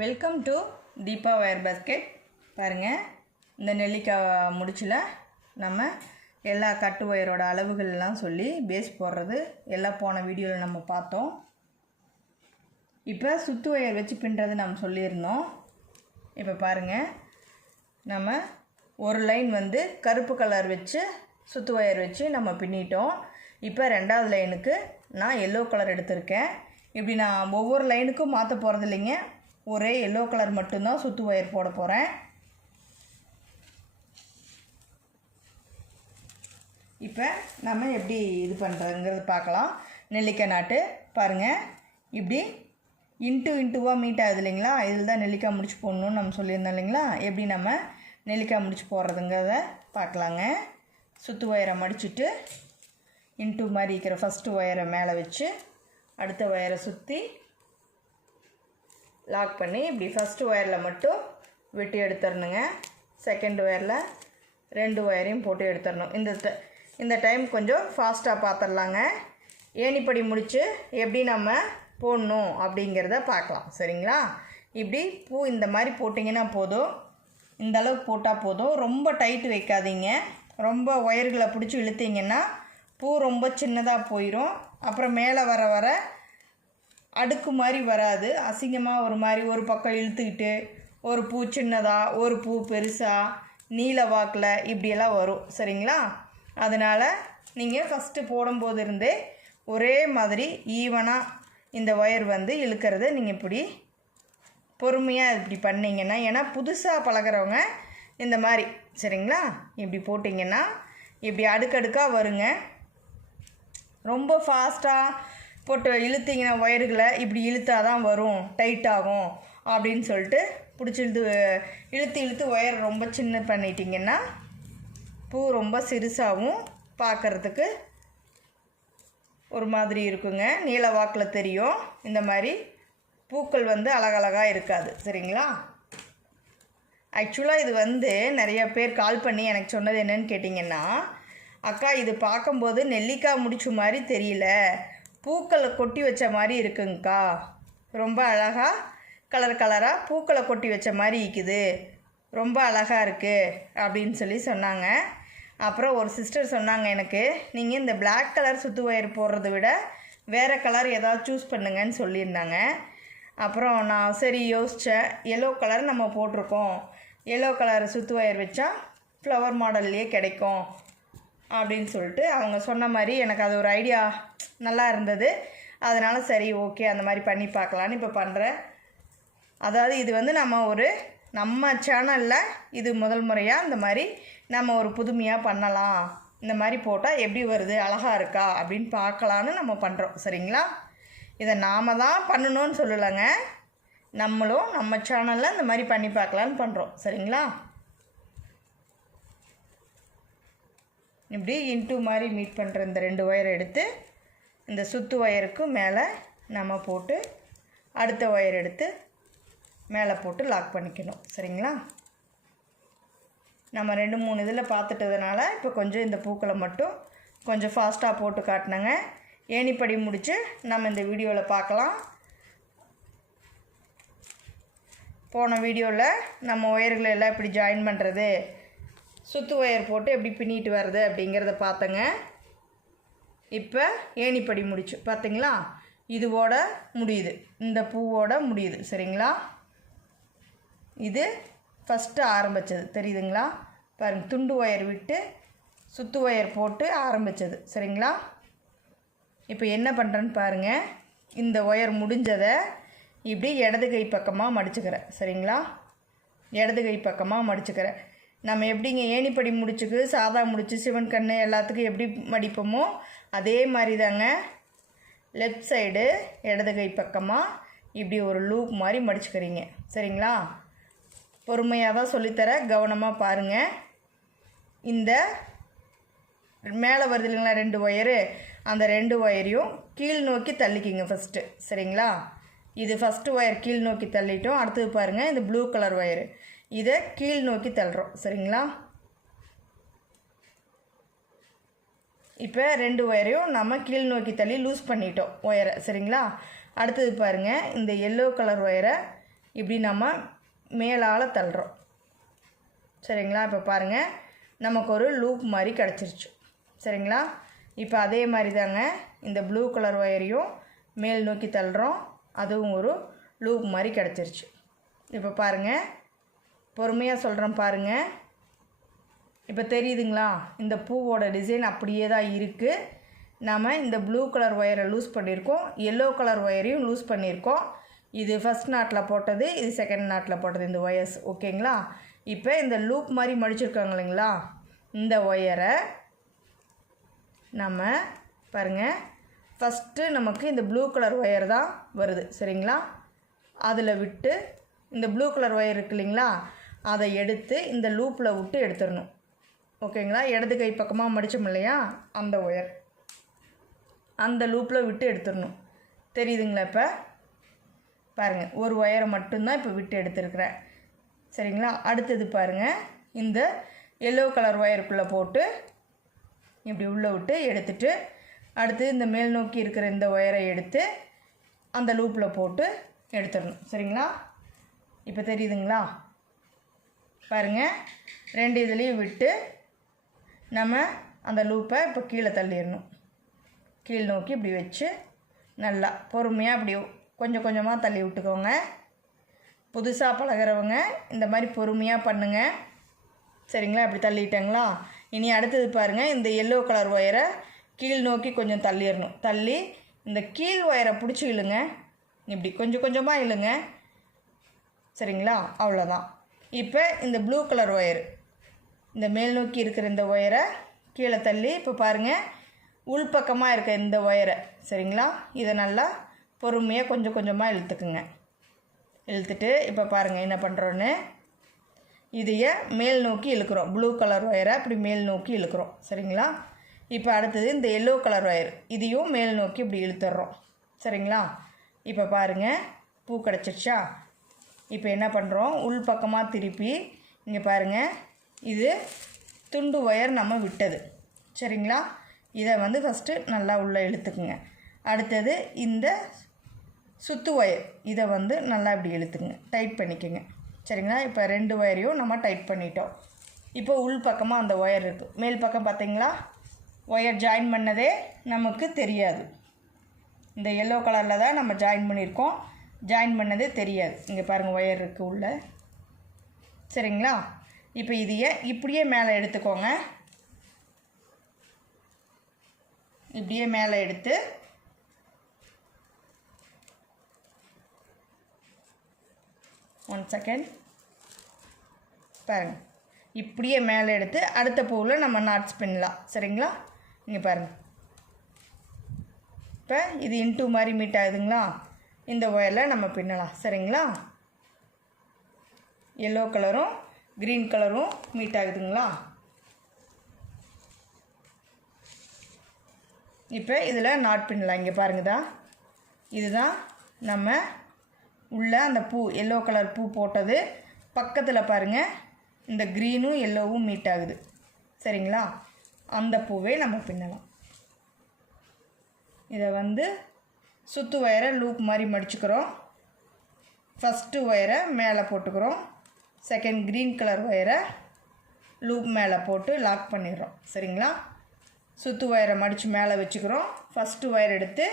Welcome to Deepa wire basket. பாருங்கள், இந்த நெல்லிக்காய் முடிச்சில் நம்ம எல்லா கட்டு ஒயரோட அளவுகள்லாம் சொல்லி பேஸ் போடுறது எல்லாம் போன வீடியோவில் நம்ம பார்த்தோம். இப்போ சுத்து ஒயர் வச்சு பின்னுறது நம்ம சொல்லியிருந்தோம். இப்போ பாருங்கள், நம்ம ஒரு லைன் வந்து கருப்பு கலர் வச்சு சுத்து ஒயர் வச்சு நம்ம பின்னிட்டோம். இப்போ ரெண்டாவது லைனுக்கு நான் எல்லோ கலர் எடுத்திருக்கேன். இப்படி நான் ஒவ்வொரு லைனுக்கும் மாற்ற போகிறது இல்லைங்க, ஒரே எல்லோ கலர் மட்டும்தான் சுத்து ஒயர் போட போகிறேன். இப்போ நம்ம எப்படி இது பண்ணுறதுங்கிறது பார்க்கலாம். நெல்லிக்காய் நாட்டு பாருங்கள், இப்படி இன்ட்டுவாக மீட் ஆகுது இல்லைங்களா, இதில் தான் நெல்லிக்காய் முடிச்சு போடணும்னு நம்ம சொல்லியிருந்தோம் இல்லைங்களா. எப்படி நம்ம நெல்லிக்காய் முடிச்சு போடுறதுங்கிறத பார்க்கலாங்க. சுத்து ஒயரை மடிச்சுட்டு இன்ட்டு மாதிரி இருக்கிற ஃபஸ்ட்டு ஒயரை மேலே வச்சு அடுத்த ஒயரை சுற்றி லாக் பண்ணி இப்படி ஃபஸ்ட்டு ஒயரில் மட்டும் வெட்டி எடுத்துடணுங்க. செகண்ட் ஒயரில் ரெண்டு ஒயரையும் போட்டு எடுத்துடணும். இந்த டைம் கொஞ்சம் ஃபாஸ்ட்டாக பார்த்துடலாங்க. ஏணிப்படி முடித்து எப்படி நம்ம போடணும் அப்படிங்கிறத பார்க்கலாம். சரிங்களா? இப்படி பூ இந்த மாதிரி போட்டிங்கன்னா போதும், இந்த அளவுக்கு போட்டால் போதும். ரொம்ப டைட்டு வைக்காதீங்க. ரொம்ப ஒயர்களை பிடிச்சி இழுத்தீங்கன்னா பூ ரொம்ப சின்னதாக போயிடும். அப்புறம் மேலே வர வர அடுக்கு மாதிரி வராது, அசிங்கமாக ஒரு மாதிரி ஒரு பக்கம் இழுத்துக்கிட்டு ஒரு பூ சின்னதாக ஒரு பூ பெருசாக நீல வாக்கில் இப்படியெல்லாம் வரும். சரிங்களா? அதனால் நீங்கள் ஃபஸ்ட்டு போடும்போது இருந்தே ஒரே மாதிரி ஈவனாக இந்த ஒயர் வந்து இழுக்கிறத நீங்கள் இப்படி பொறுமையாக இப்படி பண்ணிங்கன்னா, ஏன்னா புதுசாக பழகிறவங்க இந்த மாதிரி சரிங்களா இப்படி போட்டிங்கன்னா இப்படி அடுக்கடுக்காக வருங்க. ரொம்ப ஃபாஸ்ட்டாக போட்டு இழுத்திங்கன்னா ஒயர்களை இப்படி இழுத்தா தான் வரும், டைட் ஆகும் அப்படின்னு சொல்லிட்டு பிடிச்சி இழுத்து ஒயர் ரொம்ப சின்ன பண்ணிட்டிங்கன்னா பூ ரொம்ப சிறுசாகவும் பார்க்குறதுக்கு ஒரு மாதிரி இருக்குங்க. நீல வாக்கில் தெரியும். இந்த மாதிரி பூக்கள் வந்து அழகழகாக இருக்காது. சரிங்களா? ஆக்சுவலாக இது வந்து நிறைய பேர் கால் பண்ணி எனக்கு சொன்னது என்னன்னு கேட்டிங்கன்னா, அக்கா இது பார்க்கும்போது நெல்லிக்காய் முடிச்ச மாதிரி தெரியல, பூக்களை கொட்டி வச்ச மாதிரி இருக்குங்கக்கா, ரொம்ப அழகாக கலராக பூக்களை கொட்டி வச்ச மாதிரி இருக்குது, ரொம்ப அழகாக இருக்குது அப்படின்னு சொல்லி சொன்னாங்க. அப்புறம் ஒரு சிஸ்டர் சொன்னாங்க எனக்கு, நீங்கள் இந்த பிளாக் கலர் சுத்து ஒயர் போடுறத விட வேறு கலர் ஏதாவது சூஸ் பண்ணுங்கன்னு சொல்லியிருந்தாங்க. அப்புறம் நான் சரி யோசித்தேன், எல்லோ கலர் நம்ம போட்டிருக்கோம், எல்லோ கலர் சுத்து ஒயர் வச்சா ஃப்ளவர் மாடல்லையே கிடைக்கும் அப்படின்னு சொல்லிட்டு அவங்க சொன்ன மாதிரி எனக்கு அது ஒரு ஐடியா நல்லா இருந்தது. அதனால் சரி ஓகே அந்த மாதிரி பண்ணி பார்க்கலான்னு இப்போ பண்ணுறேன். அதாவது இது வந்து நம்ம சேனலில் இது முதல் முறையாக இந்த மாதிரி நம்ம ஒரு புதுமையாக பண்ணலாம், இந்த மாதிரி போட்டால் எப்படி வருது, அழகாக இருக்கா அப்படின்னு பார்க்கலான்னு நம்ம பண்ணுறோம். சரிங்களா? இதை நாம் தான் பண்ணணும்னு சொல்லலைங்க, நம்மளும் நம்ம சேனலில் இந்த மாதிரி பண்ணி பார்க்கலான்னு பண்ணுறோம். சரிங்களா? இப்படி இன்ட்டு மாதிரி மீட் பண்ணுற இந்த ரெண்டு ஒயரை எடுத்து இந்த சுத்து ஒயருக்கு மேலே நம்ம போட்டு அடுத்த ஒயர் எடுத்து மேலே போட்டு லாக் பண்ணிக்கணும். சரிங்களா? நம்ம 2-3 இதில் பார்த்துட்டதுனால இப்போ கொஞ்சம் இந்த பூக்களை மட்டும் கொஞ்சம் ஃபாஸ்ட்டாக போட்டு காட்டினேங்க. ஏணிப்படி முடித்து நம்ம இந்த வீடியோவில் பார்க்கலாம். போன வீடியோவில் நம்ம ஒயர்களை எல்லாம் இப்படி ஜாயின் பண்ணுறது, சுத்து ஒயர் போட்டு எப்படி பின்னிட்டு வர்றது அப்படிங்கிறத பார்த்தங்க. இப்போ ஏணிப்படி முடிச்சு பார்த்தீங்களா, இதுவோட முடியுது, இந்த பூவோட முடியுது. சரிங்களா? இது ஃபஸ்ட்டு ஆரம்பித்தது தெரியுதுங்களா? பாருங்கள், துண்டு ஒயர் விட்டு சுத்து ஒயர் போட்டு ஆரம்பித்தது. சரிங்களா? இப்போ என்ன பண்ணுறேன்னு பாருங்கள், இந்த ஒயர் முடிஞ்சதை இப்படி இடது கை பக்கமாக மடிச்சுக்கிறேன். சரிங்களா? இடது கை பக்கமாக மடிச்சுக்கிறேன். நம்ம எப்படிங்க ஏணிப்படி முடிச்சுக்கு சாதா முடிச்சு சிவன் கண்ணு எல்லாத்துக்கும் எப்படி மடிப்போமோ அதே மாதிரி தாங்க லெஃப்ட் சைடு இடது கை பக்கமாக இப்படி ஒரு லூப் மாதிரி மடிச்சுக்கிறீங்க. சரிங்களா? பொறுமையாக தான் சொல்லித்தர, கவனமாக பாருங்கள். இந்த மேலே வருது இல்லைங்களா ரெண்டு ஒயரு, அந்த ரெண்டு ஒயரையும் கீழ் நோக்கி தள்ளிக்கிங்க ஃபஸ்ட்டு. சரிங்களா? இது ஃபஸ்ட்டு ஒயர் கீழ் நோக்கி தள்ளிட்டோம். அடுத்தது பாருங்கள், இந்த ப்ளூ கலர் ஒயரு, இதை கீழ் நோக்கி தள்ளுறோம். சரிங்களா? இப்போ ரெண்டு ஒயரையும் நம்ம கீழ் நோக்கி தள்ளி லூஸ் பண்ணிட்டோம் ஒயரை. சரிங்களா? அடுத்தது பாருங்கள், இந்த எல்லோ கலர் ஒயரை இப்படி நம்ம மேலால் தள்ளுறோம். சரிங்களா? இப்போ பாருங்கள், நமக்கு ஒரு லூப் மாதிரி கிடச்சிருச்சு. சரிங்களா? இப்போ அதே மாதிரி தாங்க இந்த ப்ளூ கலர் ஒயரையும் மேல் நோக்கி தள்ளுறோம். அதுவும் ஒரு லூப் மாதிரி கிடச்சிருச்சு. இப்போ பாருங்கள், பொறுமையாக சொல்கிறேன் பாருங்கள். இப்போ தெரியுதுங்களா? இந்த பூவோட டிசைன் அப்படியே தான் இருக்குது. நம்ம இந்த ப்ளூ கலர் ஒயரை லூஸ் பண்ணியிருக்கோம், எல்லோ கலர் ஒயரையும் லூஸ் பண்ணியிருக்கோம். இது ஃபஸ்ட் நாட்டில் போட்டது, இது செகண்ட் நாட்டில் போட்டது இந்த ஒயர்ஸ். ஓகேங்களா? இப்போ இந்த லூப் மாதிரி மடிச்சிருக்காங்க இல்லைங்களா, இந்த ஒயரை நம்ம பாருங்கள், ஃபஸ்ட்டு நமக்கு இந்த ப்ளூ கலர் ஒயர் தான் வருது. சரிங்களா? அதில் விட்டு இந்த ப்ளூ கலர் ஒயர் இருக்கு இல்லைங்களா, அதை எடுத்து இந்த லூப்பில் விட்டு எடுத்துடணும். ஓகேங்களா? இடது கை பக்கமாக மடித்தோம் இல்லையா, அந்த ஒயர் அந்த லூப்பில் விட்டு எடுத்துடணும். தெரியுதுங்களா? இப்போ பாருங்கள், ஒரு ஒயரை மட்டும்தான் இப்போ விட்டு எடுத்துருக்குறேன். சரிங்களா? அடுத்தது பாருங்கள், இந்த எல்லோ கலர் ஒயருக்குள்ளே போட்டு இப்படி உள்ளே விட்டு எடுத்துட்டு, அடுத்து இந்த மேல் நோக்கி இருக்கிற இந்த ஒயரை எடுத்து அந்த லூப்பில் போட்டு எடுத்துடணும். சரிங்களா? இப்போ தெரியுதுங்களா? பாருங்கள், ரெண்டு இதுலேயும் விட்டு நம்ம அந்த லூப்பை இப்போ கீழே தள்ளிடணும். கீழ் நோக்கி இப்படி வச்சு நல்லா பொறுமையாக இப்படி கொஞ்சம் கொஞ்சமாக தள்ளி விட்டுக்கோங்க. புதுசாக பழகிறவங்க இந்த மாதிரி பொறுமையாக பண்ணுங்கள். சரிங்களா? இப்படி தள்ளிட்டங்களா? இனி அடுத்தது பாருங்கள், இந்த எல்லோ கலர் ஒயரை கீழ் நோக்கி கொஞ்சம் தள்ளிடணும். தள்ளி இந்த கீழ் ஒயரை பிடிச்சி இழுங்க. இப்படி கொஞ்சம் கொஞ்சமாக இழுங்க. சரிங்களா? அவ்வளோதான். இப்போ இந்த ப்ளூ கலர் ஒயரு, இந்த மேல் நோக்கி இருக்கிற இந்த ஒயரை கீழே தள்ளி இப்போ பாருங்கள், உள்பக்கமாக இருக்க இந்த ஒயரை, சரிங்களா, இதை நல்லா பொறுமையாக கொஞ்சம் கொஞ்சமாக இழுத்துக்குங்க. இழுத்துட்டு இப்போ பாருங்கள் என்ன பண்ணுறோன்னு, இதையே மேல் நோக்கி இழுக்கிறோம். ப்ளூ கலர் ஒயரை அப்படி மேல் நோக்கி இழுக்கிறோம். சரிங்களா? இப்போ அடுத்தது இந்த எல்லோ கலர் ஒயர், இதையும் மேல் நோக்கி இப்படி இழுத்துடுறோம். சரிங்களா? இப்போ பாருங்கள், பூ கிடச்சிருச்சா? இப்போ என்ன பண்ணுறோம், உள் பக்கமாக திருப்பி இங்கே பாருங்கள், இது துண்டு ஒயர் நம்ம விட்டது. சரிங்களா? இதை வந்து ஃபஸ்ட்டு நல்லா உள்ளே இழுத்துக்குங்க. அடுத்தது இந்த சுத்து ஒயர், இதை வந்து நல்லா இப்படி இழுத்துக்குங்க, டைட் பண்ணிக்கோங்க. சரிங்களா? இப்போ ரெண்டு ஒயரையும் நம்ம டைட் பண்ணிட்டோம். இப்போ உள் பக்கமாக அந்த ஒயர் இருக்குது. மேல் பக்கம் பார்த்தீங்களா, ஒயர் ஜாயின் பண்ணதே நமக்கு தெரியாது. இந்த எல்லோ கலரில் தான் நம்ம ஜாயின் பண்ணியிருக்கோம், ஜாயின் பண்ணதே தெரியாது. இங்கே பாருங்கள், ஒயர் இருக்குது உள்ள. சரிங்களா? இப்போ இதையே இப்படியே மேலே எடுத்துக்கோங்க. இப்படியே மேலே எடுத்து ஒன் செகண்ட் பாருங்கள், இப்படியே மேலே எடுத்து அடுத்த பூவில் நம்ம நாட்ஸ் பண்ணலாம். சரிங்களா? இங்கே பாருங்கள், இப்போ இது இன்டூ மாதிரி மீட் ஆகுதுங்களா, இந்த ஒயரில் நம்ம பின்னலாம். சரிங்களா? எல்லோ கலரும் க்ரீன் கலரும் மீட் ஆகுதுங்களா? இப்போ இதில் நாட் பின்னலாம். இங்கே பாருங்கதா, இதுதான் நம்ம உள்ள அந்த பூ எல்லோ கலர் பூ போட்டது. பக்கத்தில் பாருங்கள், இந்த க்ரீனும் எல்லோவும் மீட் ஆகுது. சரிங்களா? அந்த பூவே நம்ம பின்னலாம். இதை வந்து சுத்து ஒயரை லூப் மாதிரி மடிச்சுக்கிறோம். ஃபஸ்ட்டு ஒயரை மேலே போட்டுக்கிறோம், செகண்ட் க்ரீன் கலர் ஒயரை லூப் மேலே போட்டு லாக் பண்ணிடுறோம். சரிங்களா? சுத்து ஒயரை மடித்து மேலே வச்சுக்கிறோம். ஃபஸ்ட்டு ஒயர் எடுத்து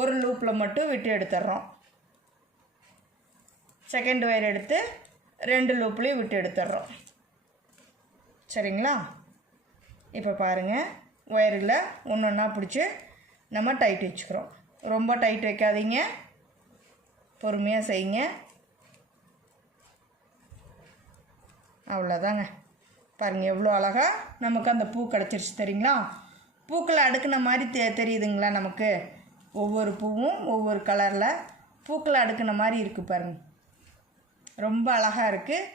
ஒரு லூப்பில் மட்டும் விட்டு எடுத்துடுறோம். செகண்ட் ஒயர் எடுத்து ரெண்டு லூப்லேயும் விட்டு எடுத்துடுறோம். சரிங்களா? இப்போ பாருங்கள், ஒயரில் ஒன்று ஒன்றா பிடிச்சி நம்ம டைட் வச்சுக்கிறோம். ரொம்ப டைட் வைக்காதீங்க, பொறுமையாக செய்யுங்க. அவ்வளோதாங்க. பாருங்கள், எவ்வளோ அழகாக நமக்கு அந்த பூ கிடச்சிருச்சு. தெரியுங்களா? பூக்களை அடுக்கின மாதிரி தெரியுதுங்களா? நமக்கு ஒவ்வொரு பூவும் ஒவ்வொரு கலரில் பூக்களை அடுக்கின மாதிரி இருக்குது பாருங்கள். ரொம்ப அழகாக இருக்குது.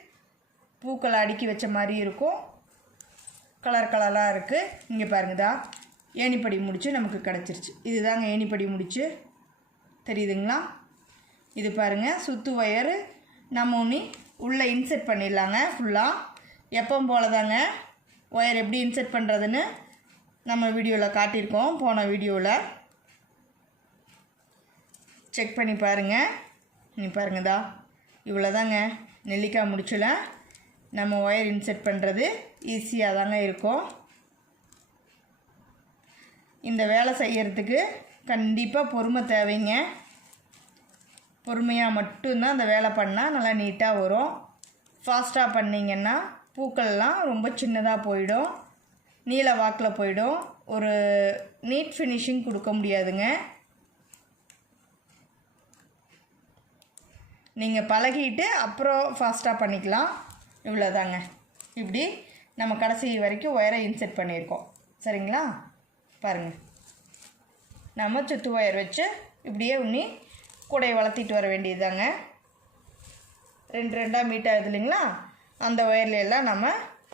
பூக்களை அடுக்கி வச்ச மாதிரி இருக்கும், கலர் கலராக இருக்குது. இங்கே பாருங்கதா, ஏணிப்படி முடிச்சு நமக்கு கிடச்சிருச்சு. இதுதாங்க ஏணிப்படி முடிச்சு. தெரியுதுங்களா? இது பாருங்கள், சுத்து ஒயரு நம்ம ஒன்று உள்ளே இன்செர்ட் பண்ணிடலாங்க. ஃபுல்லாக எப்பவும் போல தாங்க ஒயர் எப்படி இன்செர்ட் பண்ணுறதுன்னு நம்ம வீடியோவில் காட்டியிருக்கோம். போன வீடியோவில் செக் பண்ணி பாருங்கள். நீ பாருங்கதா, இவ்வளோதாங்க நெல்லிக்காய் முடிச்சில் நம்ம ஒயர் இன்செர்ட் பண்ணுறது ஈஸியாக தாங்க இருக்கும். இந்த வேலை செய்கிறதுக்கு கண்டிப்பாக பொறுமை தேவைங்க. பொறுமையாக மட்டும்தான் அந்த வேலை பண்ணால் நல்லா நீட்டாக வரும். ஃபாஸ்ட்டாக பண்ணிங்கன்னா பூக்கள்லாம் ரொம்ப சின்னதாக போயிடும், நீல வாக்கில் போயிடும், ஒரு நீட் ஃபினிஷிங் கொடுக்க முடியாதுங்க. நீங்கள் பழகிட்டு அப்புறம் ஃபாஸ்ட்டாக பண்ணிக்கலாம். இவ்வளோதாங்க. இப்படி நம்ம கடைசி வரைக்கும் ஒயரை இன்செர்ட் பண்ணியிருக்கோம். சரிங்களா? பாருங்கள், நம்ம சுற்று ஒயர் வச்சு இப்படியே உன்னி கூடையை வளர்த்திட்டு வர வேண்டியதுதாங்க. 2 மீட் ஆகுது இல்லைங்களா? அந்த ஒயர்ல எல்லாம் நம்ம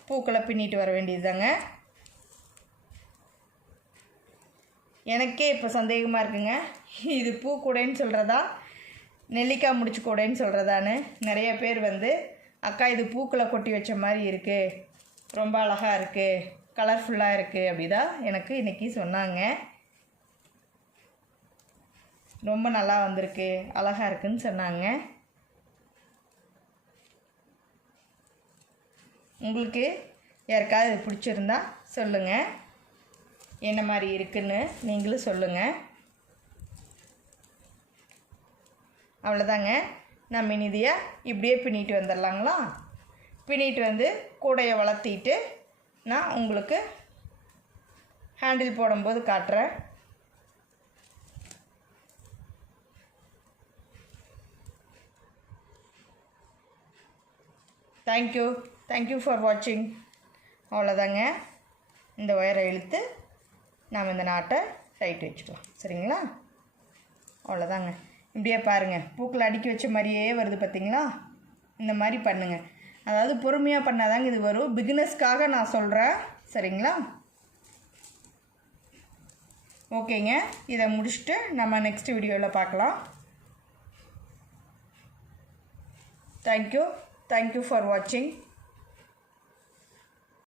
பூக்களை பின்னிட்டு வர வேண்டியதுதாங்க. எனக்கே இப்போ சந்தேகமாக இருக்குங்க, இது பூ கூடைன்னு சொல்கிறதா நெல்லிக்காய் முடிச்சு கூடைன்னு சொல்கிறதான்னு. நிறைய பேர் அக்கா இது பூக்களை கொட்டி வச்ச மாதிரி இருக்குது, ரொம்ப அழகாக இருக்குது, கலர்ஃபுல்லாக இருக்குது அப்படிதான் எனக்கு இன்றைக்கி சொன்னாங்க. ரொம்ப நல்லா வந்திருக்கு, அழகாக இருக்குன்னு சொன்னாங்க. உங்களுக்கு யாருக்காவது இது பிடிச்சிருந்தா சொல்லுங்கள், என்ன மாதிரி இருக்குன்னு நீங்களும் சொல்லுங்கள். அவ்வளோதாங்க. நம்ம இனிதியாக இப்படியே பின்னிட்டு வந்துடலாங்களா? பின்னிட்டு கூடையை வளர்த்திட்டு நான் உங்களுக்கு ஹேண்டில் போடும்போது காட்டுறேன். தேங்க்யூ ஃபார் வாட்சிங். அவ்வளோதாங்க. இந்த ஒயரை இழுத்து நாம் இந்த நாட்டை டைட் வச்சுக்கலாம். சரிங்களா? அவ்வளோதாங்க. இப்படியே பாருங்கள், பூக்களை அடுக்கி வச்ச மாதிரியே வருது பார்த்தீங்களா? இந்த மாதிரி பண்ணுங்கள். அதாவது பொறுமையாக பண்ணாதாங்க இது வரும். பிகினர்ஸ்க்காக நான் சொல்கிறேன். சரிங்களா? ஓகேங்க. இதை முடிச்சுட்டு நம்ம நெக்ஸ்ட் வீடியோவில் பார்க்கலாம். தேங்க்யூ ஃபார் வாட்சிங்.